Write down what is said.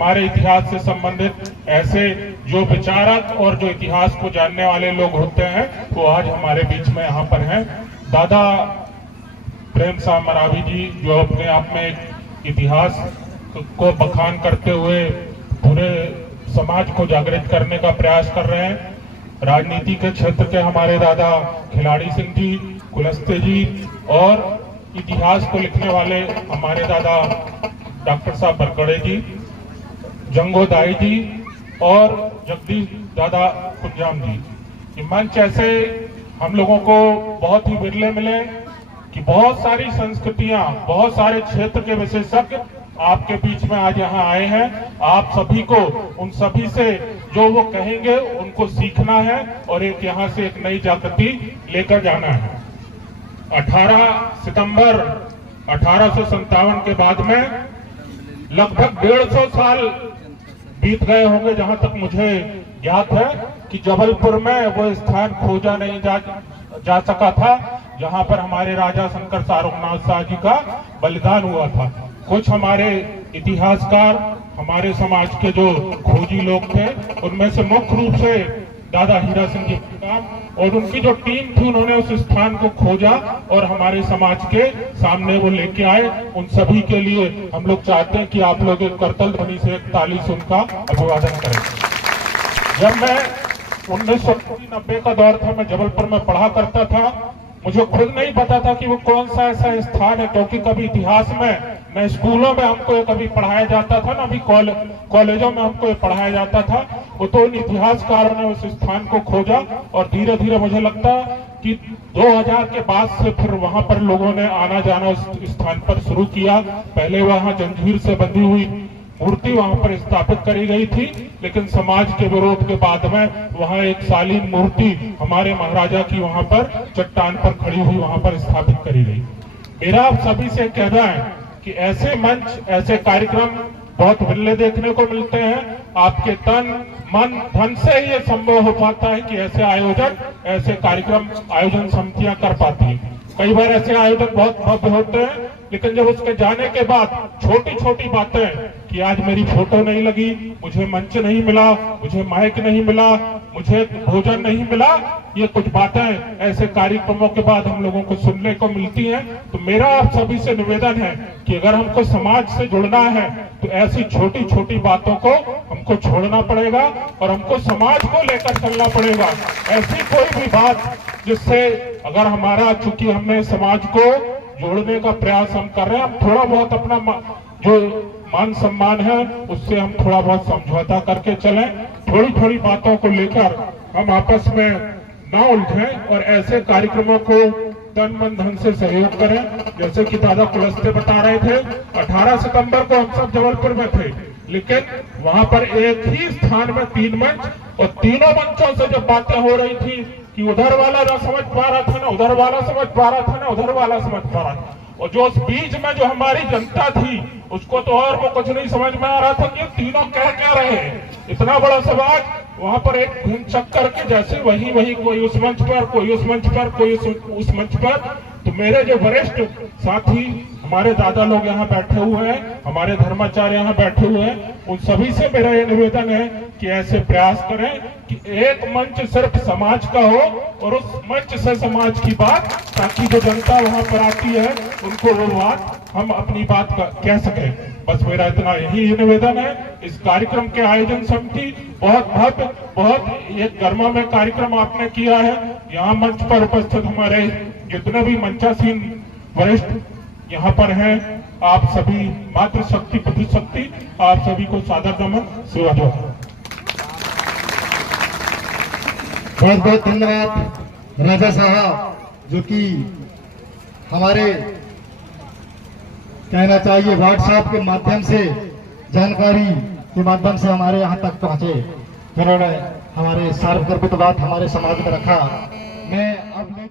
हमारे इतिहास से संबंधित ऐसे जो विचारक और जो इतिहास को जानने वाले लोग होते हैं वो आज हमारे बीच में यहाँ पर हैं। दादा प्रेम साहब मरावी जी जो अपने आप में एक इतिहास को बखान करते हुए पूरे समाज को जागृत करने का प्रयास कर रहे हैं। राजनीति के क्षेत्र के हमारे दादा खिलाड़ी सिंह जी, कुलस्ते जी और इतिहास को लिखने वाले हमारे दादा डॉक्टर साहब बरकड़े जी, जंगो दाई जी और जगदीश दादा कुंजाम जी। ये मंच ऐसे हम लोगों को बहुत ही विरले मिले कि बहुत सारी संस्कृतियां, बहुत सारे क्षेत्र के विशेषज्ञ आपके बीच में आज यहाँ आए हैं। आप सभी को उन सभी से जो वो कहेंगे उनको सीखना है और एक यहाँ से एक नई जागृति लेकर जाना है। 18 सितंबर 1857 के बाद में लगभग 150 साल बीत गए होंगे, जहां तक मुझे ज्ञात है कि जबलपुर में वो स्थान खोजा नहीं जा सका था जहां पर हमारे राजा शंकर सारुनाथ शाह जी का बलिदान हुआ था। कुछ हमारे इतिहासकार, हमारे समाज के जो खोजी लोग थे, उनमें से मुख्य रूप से दादा हीरा सिंह जी और उनकी जो टीम थी, उन्होंने उस स्थान को खोजा और हमारे समाज के सामने वो लेके आए। उन सभी के लिए हम लोग चाहते हैं कि आप लोग एक करतल ध्वनि से एक ताली से उनका अभिवादन करें। जब मैं 1990 का दौर था, मैं जबलपुर में पढ़ा करता था। मुझे खुद नहीं पता था कि वो कौन सा ऐसा स्थान है, क्योंकि कभी इतिहास में न स्कूलों में हमको ये कभी पढ़ाया जाता था, ना अभी कॉलेजों में हमको ये पढ़ाया जाता था। वो तो इन इतिहासकारों ने उस स्थान को खोजा और धीरे धीरे मुझे लगता कि 2000 के बाद से फिर वहां पर लोगों ने आना जाना उस स्थान पर शुरू किया। पहले वहां जंजीर से बंधी हुई मूर्ति वहां पर स्थापित करी गई थी, लेकिन समाज के विरोध के बाद में वहां एक शालीन मूर्ति हमारे महाराजा की वहां पर चट्टान पर खड़ी हुई वहां पर स्थापित करी गई। मेरा आप सभी से कहना है कि ऐसे मंच, ऐसे कार्यक्रम बहुत विरले देखने को मिलते हैं। आपके तन मन धन से ही ये संभव हो पाता है कि ऐसे आयोजन, ऐसे कार्यक्रम आयोजन समितियां कर पाती हैं। कई बार ऐसे आयोजन बहुत भव्य होते हैं, लेकिन जब उसके जाने के बाद छोटी छोटी बातें कि आज मेरी फोटो नहीं लगी, मुझे मंच नहीं मिला, मुझे माइक नहीं मिला, मुझे भोजन नहीं मिला, ये कुछ बातें ऐसे कार्यक्रमों के बाद हम लोगों को सुनने को मिलती हैं। तो मेरा आप सभी से निवेदन है कि अगर हमको समाज से जुड़ना है तो ऐसी छोटी छोटी बातों को हमको छोड़ना पड़ेगा और हमको समाज को लेकर चलना पड़ेगा। ऐसी कोई भी बात जिससे अगर हमारा, चूंकि हमने समाज को जोड़ने का प्रयास हम कर रहे हैं, हम थोड़ा बहुत अपना जो मान सम्मान है उससे हम थोड़ा बहुत समझौता करके चलें। थोड़ी थोड़ी बातों को लेकर हम आपस में ना उलझें और ऐसे कार्यक्रमों को तन मन धन से सहयोग करें। जैसे कि दादा कुलस्ते बता रहे थे, 18 सितंबर को हम सब जबलपुर में थे, लेकिन वहां पर एक ही स्थान में 3 मंच और तीनों मंचों से जब बातें हो रही थी कि उधर वाला ना समझ पा रहा था, ना उधर वाला समझ पा रहा था, ना उधर वाला समझ पा रहा था, और जो उस बीच में जो हमारी जनता थी उसको तो और वो कुछ नहीं समझ में आ रहा था कि तीनों कह क्या रहे हैं। इतना बड़ा समाज वहां पर एक घूम चक्कर के जैसे वही कोई उस मंच पर, कोई उस मंच पर, कोई उस मंच पर। तो मेरे जो वरिष्ठ साथी, हमारे दादा लोग यहाँ बैठे हुए हैं, हमारे धर्माचार्य यहाँ बैठे हुए हैं, उन सभी से मेरा ये निवेदन है कि ऐसे प्रयास करें कि एक मंच सिर्फ समाज का हो और उस मंच से समाज की बात, ताकि जो जनता वहां पर आती है उनको वो बात, हम अपनी बात कह सकें। बस मेरा इतना यही निवेदन है। इस कार्यक्रम के आयोजन समिति बहुत भव्य, बहुत एक गर्मा में कार्यक्रम आपने किया है। यहाँ मंच पर उपस्थित हमारे जितने भी मंचासीन वरिष्ठ यहाँ पर हैं, आप सभी मातृशक्ति, बुद्धिशक्ति, आप सभी को सादर नमन, सेवा जोहार। बहुत बहुत धन्यवाद राजा साहब, जो कि हमारे कहना चाहिए व्हाट्सएप के माध्यम से, जानकारी के माध्यम से हमारे यहाँ तक पहुँचे, जिन्होंने हमारे सार्वगर्भित बात हमारे समाज में रखा। मैं अब